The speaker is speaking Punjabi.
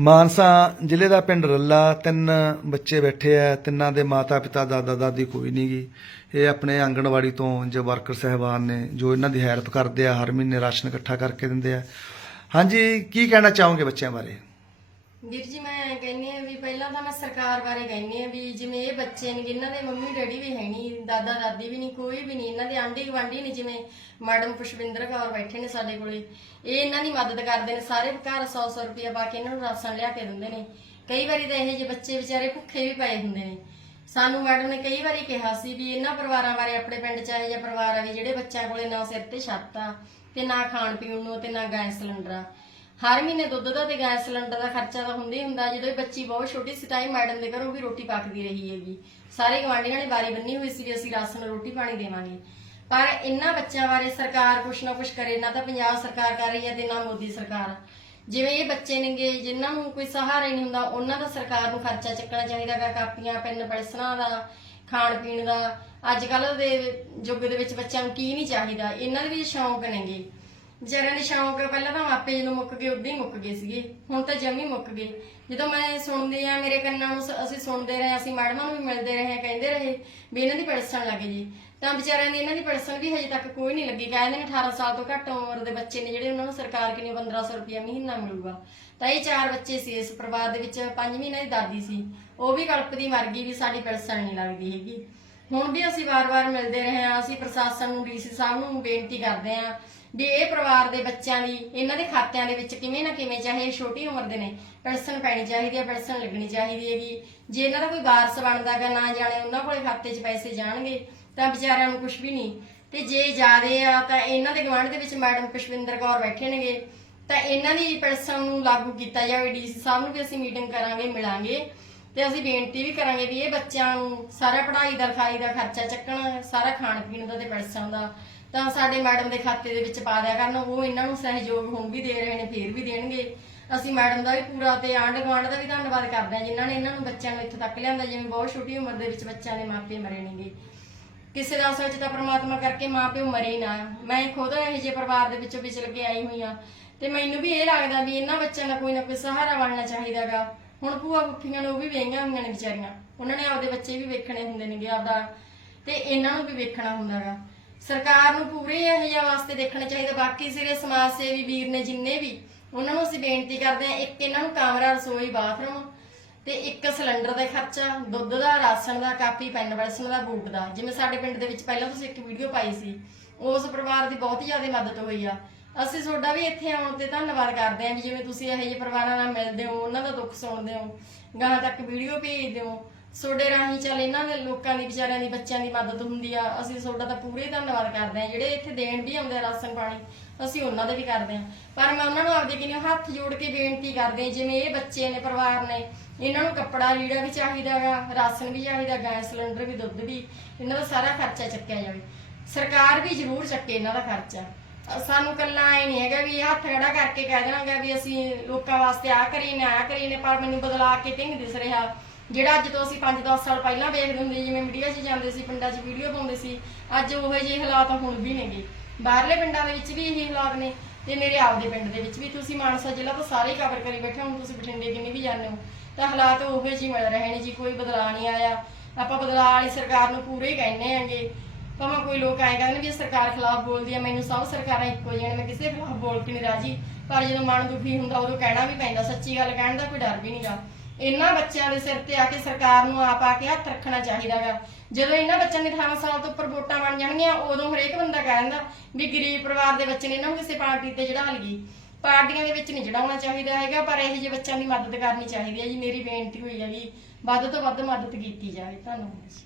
ਮਾਨਸਾ ਜ਼ਿਲ੍ਹੇ ਦਾ ਪਿੰਡ ਰੱਲਾ, ਤਿੰਨ ਬੱਚੇ ਬੈਠੇ ਆ, ਤਿੰਨਾਂ ਦੇ ਮਾਤਾ ਪਿਤਾ, ਦਾਦਾ ਦਾਦੀ ਕੋਈ ਨਹੀਂ ਗੀ। ਇਹ ਆਪਣੇ ਆਂਗਣਵਾੜੀ ਤੋਂ ਜੋ ਵਰਕਰ ਸਹਿਬਾਨ ਨੇ, ਜੋ ਇਹਨਾਂ ਦੀ ਹੈਲਪ ਕਰਦੇ ਆ, ਹਰ ਮਹੀਨੇ ਰਾਸ਼ਨ ਇਕੱਠਾ ਕਰਕੇ ਦਿੰਦੇ ਆ। ਹਾਂਜੀ, ਕੀ ਕਹਿਣਾ ਚਾਹੋਗੇ ਬੱਚਿਆਂ ਬਾਰੇ? ਵੀਰ ਜੀ, ਮੈਂ ਕਹਿੰਨੀ ਆ ਵੀ ਪਹਿਲਾਂ ਤਾਂ ਮੈਂ ਸਰਕਾਰ ਬਾਰੇ ਕਹਿੰਨੀ ਆ ਵੀ ਜਿਵੇਂ ਇਹ ਬੱਚੇ ਨੇ, ਜਿਨ੍ਹਾਂ ਦੇ ਮੰਮੀ ਡੈਡੀ ਵੀ ਹੈ ਨਹੀਂ ਦਾਦਾ ਦਾਦੀ ਵੀ ਨਹੀਂ ਕੋਈ ਵੀ ਨਹੀਂ ਇਹਨਾਂ ਦੇ ਆਂਢੀ ਗੁਆਂਢੀ ਨੇ ਜਿਵੇਂ ਮੈਡਮ ਪੁਸ਼ਪਿੰਦਰ ਕੌਰ ਬੈਠੇ ਨੇ ਸਾਡੇ ਕੋਲੇ, ਇਹ ਇਹਨਾਂ ਦੀ ਮਦਦ ਕਰਦੇ ਨੇ, ਸਾਰੇ ਘਰ 100 100 ਰੁਪਇਆ ਪਾ ਕੇ ਇਹਨਾਂ ਨੂੰ ਰਾਸ਼ਨ ਲਿਆ ਕੇ ਦਿੰਦੇ ਨੇ। ਕਈ ਵਾਰੀ ਤਾਂ ਇਹ ਜਿਹੇ ਬੱਚੇ ਵਿਚਾਰੇ ਭੁੱਖੇ ਵੀ ਪਏ ਹੁੰਦੇ ਨੇ। ਸਾਨੂੰ ਮੈਡਮ ਨੇ ਕਈ ਵਾਰੀ ਕਿਹਾ ਸੀ ਵੀ ਇਹਨਾਂ ਪਰਿਵਾਰਾਂ ਬਾਰੇ, ਆਪਣੇ ਪਿੰਡ ਚ ਇਹੋ ਜਿਹੇ ਪਰਿਵਾਰ ਆ ਵੀ ਜਿਹੜੇ ਬੱਚਿਆਂ ਕੋਲੇ ਨਾ ਸਿਰ ਤੇ ਛੱਤ ਆ, ਤੇ ਨਾ ਖਾਣ ਪੀਣ ਨੂੰ, ਤੇ ਨਾ ਗੈਸ ਸਿਲੰਡਰ ਆ। ਹਰ ਮਹੀਨੇ ਦੁੱਧ ਦਾ ਤੇ ਗੈਸ ਸਿਲੰਡਰ ਦਾ ਖਰਚਾ ਤਾਂ ਹੁੰਦਾ ਹੀ ਹੁੰਦਾ। ਜਦੋਂ ਇਹ ਬੱਚੀ ਬਹੁਤ ਛੋਟੀ ਸੀ ਤਾਂ ਇਹ ਮੈਡਮ ਦੇ ਘਰੋਂ ਵੀ ਰੋਟੀ ਪੱਕਦੀ ਰਹੀ ਹੈਗੀ। ਸਾਰੇ ਗਵਾਂਢੀਆਂ ਨੇ ਵਾਰੀ ਬੰਨੀ ਹੋਈ ਸੀ ਵੀ ਅਸੀਂ ਰਾਸ਼ਨ ਰੋਟੀ ਪਾਣੀ ਦੇਵਾਂਗੇ। ਪਰ ਇਹਨਾਂ ਬੱਚਿਆਂ ਬਾਰੇ ਸਰਕਾਰ ਕੁਛ ਨਾ ਕੁਛ ਕਰੇ, ਨਾ ਤਾਂ ਪੰਜਾਬ ਸਰਕਾਰ ਕਰ ਰਹੀ ਹੈ ਤੇ ਨਾ ਮੋਦੀ ਸਰਕਾਰ। ਜਿਵੇਂ ਇਹ ਬੱਚੇ ਨੇਗੇ, ਜਿਨ੍ਹਾਂ ਨੂੰ ਕੋਈ ਸਹਾਰਾ ਹੀ ਨਹੀਂ ਹੁੰਦਾ, ਉਹਨਾਂ ਦਾ ਸਰਕਾਰ ਨੂੰ ਖਰਚਾ ਚੱਕਣਾ ਚਾਹੀਦਾ ਗਾ, ਕਾਪੀਆਂ, ਪੈਨ ਪੈਨਸਲਾਂ ਦਾ, ਖਾਣ ਪੀਣ ਦਾ। ਅੱਜ ਕੱਲ ਦੇ ਯੁੱਗ ਦੇ ਵਿੱਚ ਬੱਚਿਆਂ ਨੂੰ ਕੀ ਨਹੀਂ ਚਾਹੀਦਾ, ਇਹਨਾਂ ਦੇ ਵੀ ਸ਼ੌਂਕ ਨੇਗੇ। ਵਿਚਾਰਿਆਂ ਦੇ ਸ਼ੌਂਕ ਪਹਿਲਾਂ ਤਾਂ ਮਾਪੇ ਜਦੋਂ ਮੁੱਕ ਗਏ, ਉਦੋਂ ਹੀ ਮੁੱਕ ਗਏ ਸੀਗੇ। ਹੁਣ ਤਾਂ ਜਮੀ ਮੁੱਕ ਗਏ। ਜਦੋਂ ਮੈਂ ਸੁਣਦੀ ਆ, ਮੇਰੇ ਕੰਨਾਂ ਨੂੰ ਸ- ਅਸੀਂ ਸੁਣਦੇ ਰਹੇ, ਅਸੀਂ ਮੈਡਮਾਂ ਨੂੰ ਵੀ ਮਿਲਦੇ ਰਹੇ, ਕਹਿੰਦੇ ਰਹੇ ਵੀ ਇਹਨਾਂ ਦੀ ਪੈਨਸ਼ਨ ਲੱਗ ਜੀ। ਤਾਂ ਵਿਚਾਰਿਆਂ ਦੀ ਇਹਨਾਂ ਦੀ ਪੈਨਸ਼ਨ ਵੀ ਹਜੇ ਤੱਕ ਕੋਈ ਨਹੀਂ ਲੱਗੀ। ਕਹਿੰਦੇ ਨੇ 18 ਸਾਲ ਤੋਂ ਘੱਟ ਉਮਰ ਦੇ ਬੱਚੇ ਨੇ ਜਿਹੜੇ, ਉਹਨਾਂ ਨੂੰ ਸਰਕਾਰ ਕਿੰਨੀ 1500 ਰੁਪਇਆ ਮਹੀਨਾ ਮਿਲੂਗਾ। ਤਾਂ ਇਹ ਚਾਰ ਬੱਚੇ ਸੀ ਇਸ ਪਰਿਵਾਰ ਦੇ ਵਿੱਚ 5 ਮਹੀਨਿਆਂ ਦੀ ਦਾਦੀ ਸੀ। ਉਹ ਵੀ ਕਲਪਦੀ ਮਰ ਗਈ ਵੀ ਸਾਡੀ ਪੈਨਸ਼ਨ ਨਹੀਂ ਲੱਗਦੀ ਹੈਗੀ। ਹੁਣ ਵੀ ਅਸੀਂ ਵਾਰ-ਵਾਰ ਮਿਲਦੇ ਰਹੇ ਹਾਂ, ਅਸੀਂ ਪ੍ਰਸ਼ਾਸਨ ਨੂੰ, ਡੀਸੀ ਸਾਹਿਬ ਨੂੰ ਬੇਨਤੀ ਕਰਦੇ ਹਾਂ ਵੀ ਇਹ ਪਰਿਵਾਰ ਦੇ ਬੱਚਿਆਂ ਦੀ, ਇਹਨਾਂ ਦੇ ਖਾਤਿਆਂ ਦੇ ਵਿੱਚ ਕਿਵੇਂ ਨਾ ਕਿਵੇਂ, ਚਾਹੇ ਇਹ ਛੋਟੀ ਉਮਰ ਦੇ ਨੇ, ਪੈਨਸ਼ਨ ਪੈਣੀ ਚਾਹੀਦੀ ਹੈ, ਪੈਨਸ਼ਨ ਲੱਗਣੀ ਚਾਹੀਦੀ ਹੈਗੀ। ਜੇ ਇਹਨਾਂ ਦਾ ਕੋਈ ਵਾਰਸ ਬਣਦਾਗਾ ਨਾ ਜਾਣੇ, ਉਹਨਾਂ ਕੋਲੇ ਖਾਤੇ 'ਚ ਪੈਸੇ ਜਾਣਗੇ, ਤਾਂ ਵਿਚਾਰਿਆਂ ਨੂੰ ਕੁਝ ਵੀ ਨਹੀਂ। ਤੇ ਜੇ ਜਾਦੇ ਆ, ਤਾਂ ਇਹਨਾਂ ਦੇ ਗਵਾਂਢ ਦੇ ਵਿੱਚ ਮੈਡਮ ਪੁਸ਼ਪਿੰਦਰ ਕੌਰ ਬੈਠੇ ਨੇਗੇ, ਤਾਂ ਇਹਨਾਂ ਦੀ ਪੈਨਸ਼ਨ ਨੂੰ ਲਾਗੂ ਕੀਤਾ ਜਾਵੇ, ਡੀਸੀ ਸਾਹਿਬ ਨੂੰ ਵੀ ਅਸੀਂ ਮੀਟਿੰਗ ਕਰਾਂਗੇ, ਮਿਲਾਂਗੇ। ਤੇ ਅਸੀਂ ਬੇਨਤੀ ਵੀ ਕਰਾਂਗੇ ਵੀ ਇਹ ਬੱਚਿਆਂ ਨੂੰ ਸਾਰਾ ਪੜ੍ਹਾਈ ਦਾ ਲਿਖਾਈ ਦਾ ਖਰਚਾ ਚੱਕਣਾ, ਸਾਰਾ ਖਾਣ ਪੀਣ ਦਾ ਤੇ ਪੈਨਸ਼ਨ ਦਾ। ਤਾਂ ਸਾਡੇ ਮੈਡਮ ਦੇ ਖਾਤੇ ਦੇ ਵਿੱਚ ਪਾ ਦਿਆ ਕਰਨ, ਉਹ ਇਹਨਾਂ ਨੂੰ ਸਹਿਯੋਗ ਹੁਣ ਵੀ ਦੇ ਰਹੇ ਨੇ, ਫੇਰ ਵੀ ਦੇਣਗੇ। ਅਸੀਂ ਮੈਡਮ ਦਾ ਵੀ ਪੂਰਾ ਤੇ ਆਂਢ ਗੁਆਂਢ ਦਾ ਵੀ ਧੰਨਵਾਦ ਕਰਦੇ ਹਾਂ, ਜਿਨ੍ਹਾਂ ਨੇ ਇਹਨਾਂ ਨੂੰ ਬੱਚਿਆਂ ਨੂੰ ਇੱਥੋਂ ਤੱਕ ਲਿਆਂਦਾ, ਜਿਵੇਂ ਬਹੁਤ ਛੋਟੀ ਉਮਰ ਦੇ ਵਿੱਚ ਬੱਚਿਆਂ ਦੇ ਮਾਪੇ ਮਰੇ ਨੇਗੇ। ਕਿਸੇ ਦਾ ਅਸਲ ਤਾਂ ਪ੍ਰਮਾਤਮਾ ਕਰਕੇ ਮਾਂ ਪਿਓ ਮਰੇ ਹੀ ਨਾ। ਮੈਂ ਖੁਦ ਇਹੋ ਜਿਹੇ ਪਰਿਵਾਰ ਦੇ ਵਿੱਚੋਂ ਵਿਚਲ ਕੇ ਆਈ ਹੋਈ ਆ ਤੇ ਮੈਨੂੰ ਵੀ ਇਹ ਲੱਗਦਾ ਵੀ ਇਹਨਾਂ ਬੱਚਿਆਂ ਦਾ ਕੋਈ ਨਾ ਕੋਈ ਸਹਾਰਾ ਬਣਨਾ ਚਾਹੀਦਾਗਾ। ਹੁਣ ਭੂਆ ਫੁੱਫੀਆਂ ਨੇ ਉਹ ਵੀ ਵੇਂਗੀਆਂ ਹੋਈਆਂ ਨੇ ਵਿਚਾਰੀਆਂ। ਉਹਨਾਂ ਨੇ ਆਪਦੇ ਬੱਚੇ ਵੀ ਵੇਖਣੇ ਹੁੰਦੇ ਨੇਗੇ ਆਪਦਾ। ਤੇ ਇਹਨਾਂ ਨੂੰ ਵੀ ਵੇਖਣਾ ਹੁੰਦਾਗਾ ਸਰਕਾਰ ਨੂੰ ਪੂਰੇ ਇਹ ਜਿਹਾ ਵਾਸਤੇ ਦੇਖਣਾ ਚਾਹੀਦਾ। ਬਾਕੀ ਸਿਰੇ ਸਮਾਜ ਸੇਵੀ ਵੀਰ ਨੇ ਜਿੰਨੇ ਵੀ, ਉਹਨਾਂ ਨੂੰ ਅਸੀਂ ਬੇਨਤੀ ਕਰਦੇ ਹਾਂ, ਇੱਕ ਇਹਨਾਂ ਨੂੰ ਕਮਰਾ, ਰਸੋਈ, ਬਾਥਰੂਮ ਤੇ ਇੱਕ ਸਿਲੰਡਰ ਦਾ ਖਰਚਾ, ਦੁੱਧ ਦਾ, ਰਾਸ਼ਨ ਦਾ, ਕਾਪੀ, ਪੈਨ ਵੈਸਣ ਦਾ, ਬੂਟ ਦਾ। ਜਿਵੇਂ ਸਾਡੇ ਪਿੰਡ ਦੇ ਵਿੱਚ ਪਹਿਲਾਂ ਤੁਸੀਂ ਇੱਕ ਵੀਡੀਓ ਪਾਈ ਸੀ, ਉਸ ਪਰਿਵਾਰ ਦੀ ਬਹੁਤ ਜ਼ਿਆਦਾ ਮਦਦ ਹੋਈ ਆ। ਅਸੀਂ ਤੁਹਾਡਾ ਵੀ ਇੱਥੇ ਆਉਣ ਤੇ ਧੰਨਵਾਦ ਕਰਦੇ ਹਾਂ ਵੀ ਜਿਵੇਂ ਤੁਸੀਂ ਇਹੋ ਜਿਹੇ ਪਰਿਵਾਰਾਂ ਨਾਲ ਮਿਲਦੇ ਹੋ, ਉਹਨਾਂ ਦਾ ਦੁੱਖ ਸੁਣਦੇ ਹੋ ਗਾਂ ਤੱਕ ਵੀਡੀਓ ਭੇਜਦੇ ਹੋ, ਤੁਹਾਡੇ ਰਾਹੀਂ ਚੱਲ ਇਹਨਾਂ ਦੇ ਲੋਕਾਂ ਦੀ, ਵਿਚਾਰਿਆਂ ਦੀ, ਬੱਚਿਆਂ ਦੀ ਮਦਦ ਹੁੰਦੀ ਆ, ਅਸੀਂ ਤੁਹਾਡਾ ਤਾਂ ਪੂਰੇ ਧੰਨਵਾਦ ਕਰਦੇ ਹਾਂ, ਜਿਹੜੇ ਇੱਥੇ ਦੇਣ ਵੀ ਆਉਂਦੇ ਆ ਰਾਸ਼ਨ ਪਾਣੀ, ਅਸੀਂ ਉਹਨਾਂ ਦੇ ਵੀ ਕਰਦੇ ਹਾਂ। ਪਰ ਮੈਂ ਉਹਨਾਂ ਨੂੰ ਆਪਦੇ ਕਿਨੇ ਹੱਥ ਜੋੜ ਕੇ ਬੇਨਤੀ ਕਰਦੇ ਜਿਵੇਂ ਇਹ ਬੱਚੇ ਨੇ, ਪਰਿਵਾਰ ਨੇ, ਇਹਨਾਂ ਨੂੰ ਕੱਪੜਾ ਲੀੜਾ ਵੀ ਚਾਹੀਦਾਗਾ ਰਾਸ਼ਨ ਵੀ ਚਾਹੀਦਾ ਗੈਸ ਸਿਲੰਡਰ ਵੀ, ਦੁੱਧ ਵੀ, ਇਹਨਾਂ ਦਾ ਸਾਰਾ ਖਰਚਾ ਚੱਕਿਆ ਜਾਵੇ। ਸਰਕਾਰ ਵੀ ਜ਼ਰੂਰ ਚੱਕੇ ਇਹਨਾਂ ਦਾ ਖਰਚਾ। ਸਾਨੂੰ ਕੱਲਾ ਇਹ ਨਹੀਂ ਹੈਗਾ ਵੀ ਹੱਥ ਖੜਾ ਕਰਕੇ ਕਹਿ ਦੇਣਾਗਾ ਵੀ ਅਸੀਂ ਲੋਕਾਂ ਵਾਸਤੇ ਆ ਕਰੀਏ ਨੇ ਆ ਕਰੀਏ ਨੇ, ਪਰ ਮੈਨੂੰ ਬਦਲਾ ਕੇ ਤੇ ਦਿਸ ਰਿਹਾ। ਜਿਹੜਾ ਅੱਜ ਤੋਂ ਅਸੀਂ 5-10 ਸਾਲ ਪਹਿਲਾਂ ਵੇਖਦੇ ਹੁੰਦੇ ਜਿਵੇਂ ਮੀਡੀਆ 'ਚ ਜਾਂਦੇ ਸੀ, ਪਿੰਡਾਂ 'ਚ ਵੀਡੀਓ ਪਾਉਂਦੇ ਸੀ, ਅੱਜ ਉਹੋ ਜਿਹੇ ਹਾਲਾਤ ਹੁਣ ਵੀ ਨੇਗੇ। ਬਾਹਰਲੇ ਪਿੰਡਾਂ ਦੇ ਵਿੱਚ ਵੀ ਇਹੀ ਹਾਲਾਤ ਨੇ ਤੇ ਮੇਰੇ ਆਪਦੇ ਪਿੰਡ ਦੇ ਵਿੱਚ ਵੀ। ਤੁਸੀਂ ਮਾਨਸਾ ਜ਼ਿਲ੍ਹਾ ਤੋਂ ਸਾਰੇ ਕਵਰ ਕਰੀ ਬੈਠੇ ਹੁਣ ਤੁਸੀਂ ਬਠਿੰਡੇ ਕਿੰਨੀ ਵੀ ਜਾਂਦੇ ਹੋ, ਤਾਂ ਹਾਲਾਤ ਉਹੋ ਜਿਹੇ ਮਿਲ ਰਹੇ ਨੇ ਜੀ, ਕੋਈ ਬਦਲਾਅ ਨਹੀਂ ਆਇਆ। ਆਪਾਂ ਬਦਲਾਅ ਵਾਲੀ ਸਰਕਾਰ ਨੂੰ ਪੂਰੇ ਹੀ ਕਹਿੰਦੇ ਆਂਗੇ ਭਾਵੇਂ ਕੋਈ ਲੋਕ ਐਂ ਕਹਿੰਦੇ ਵੀ ਇਹ ਸਰਕਾਰ ਖਿਲਾਫ ਬੋਲਦੀ ਆ ਮੈਨੂੰ ਸਭ ਸਰਕਾਰਾਂ ਇੱਕੋ ਜਿਹੀਆਂ ਨੇ, ਮੈਂ ਕਿਸੇ ਖਿਲਾਫ ਬੋਲ ਕੇ ਨਹੀਂ ਰਾਜੀ। ਪਰ ਜਦੋਂ ਮਨ ਦੁਖੀ ਹੁੰਦਾ, ਉਦੋਂ ਕਹਿਣਾ ਵੀ ਪੈਂਦਾ, ਸੱਚੀ ਗੱਲ ਕਹਿਣ ਦਾ ਕੋਈ ਡਰ ਵੀ ਨਹੀਂਗਾ ਇਹਨਾਂ ਬੱਚਿਆਂ ਦੇ ਸਿਰ ਤੇ ਆ ਕੇ ਸਰਕਾਰ ਨੂੰ ਆਪ ਆ ਕੇ ਹੱਥ ਰੱਖਣਾ ਚਾਹੀਦਾਗਾ ਜਦੋਂ ਇਹਨਾਂ ਬੱਚਿਆਂ ਦੇ 18 ਸਾਲ ਤੋਂ ਉੱਪਰ ਵੋਟਾਂ ਬਣ ਜਾਣਗੀਆਂ, ਉਦੋਂ ਹਰੇਕ ਬੰਦਾ ਕਹਿ ਦਿੰਦਾ ਵੀ ਗਰੀਬ ਪਰਿਵਾਰ ਦੇ ਬੱਚੇ ਨੇ ਇਹਨਾਂ ਨੂੰ ਕਿਸੇ ਪਾਰਟੀ ਤੇ ਚੜਾ ਲਈਏ। ਪਾਰਟੀਆਂ ਦੇ ਵਿੱਚ ਨਹੀਂ ਜੜਾਉਣਾ ਚਾਹੀਦਾ ਹੈਗਾ, ਪਰ ਇਹੋ ਜਿਹੇ ਬੱਚਿਆਂ ਦੀ ਮਦਦ ਕਰਨੀ ਚਾਹੀਦੀ ਹੈ ਜੀ। ਮੇਰੀ ਬੇਨਤੀ ਹੋਈ ਹੈ ਵੀ ਵੱਧ ਤੋਂ ਵੱਧ ਮਦਦ ਕੀਤੀ ਜਾਵੇ। ਧੰਨਵਾਦ